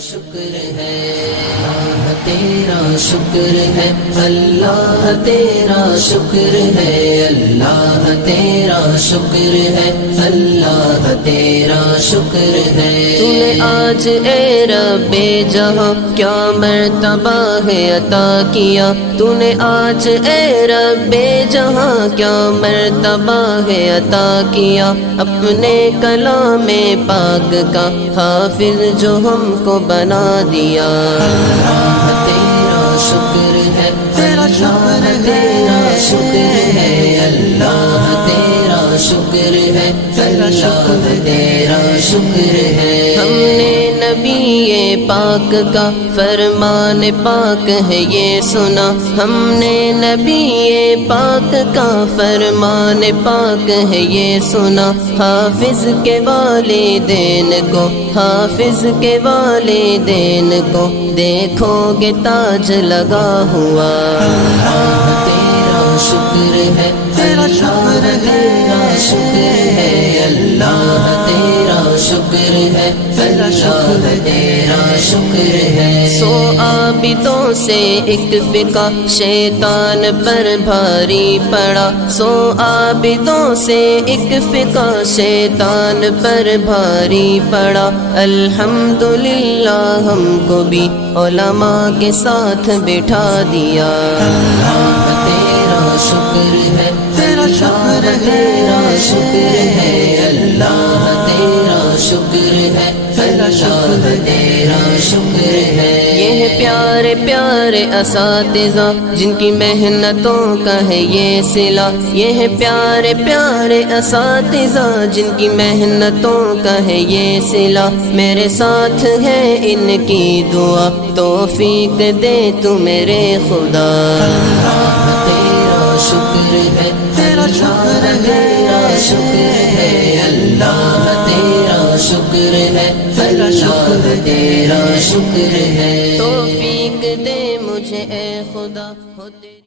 شکر ہے اللہ تیرا شکر ہے اللہ تیرا شکر ہے اللہ تیرا شکر ہے اللہ تیرا شکر ہے تو نے آج اے رب جہاں کیا مرتبہ ہے عطا کیا تو نے آج اے رب جہاں کیا مرتبہ ہے عطا کیا اپنے کلام پاک کا حافظ جو ہم کو بنا دیا اللہ تیرا شکر ہے اللہ تیرا شکر ہے اللہ تیرا شکر ہے اللہ تیرا شکر ہے ہم نے نبی پاک کا فرمان پاک ہے یہ سنا ہم نے نبی پاک کا فرمان پاک ہے یہ سنا حافظ کے والدین کو حافظ کے والدین کو دیکھو گے تاج لگا ہوا اللہ تیرا شکر ہے اللہ تیرا شکر ہے اللہ تیرا شکر ہے اللہ تیرا شکر ہے سو عابدوں سے ایک فقہ شیطان پر بھاری پڑا سو عابدوں سے ایک فقہ شیطان پر بھاری پڑا الحمدللہ ہم کو بھی علماء کے ساتھ بٹھا دیا اللہ تیرا شکر ہے اللہ تیرا شکر ہے اللہ تیرا شکر ہے اللہ تیرا شکر ہے یہ پیارے پیارے اساتذہ جن کی محنتوں کا ہے یہ صلہ یہ پیارے پیارے اساتذہ جن کی محنتوں کا ہے یہ صلہ میرے ساتھ ہے ان کی دعا توفیق دے تو میرے خدا اللہ تیرا شکر ہے اللہ تیرا شکر ہے اللہ تیرا شکر ہے اللہ تیرا شکر ہے توفیق دے مجھے اے خدا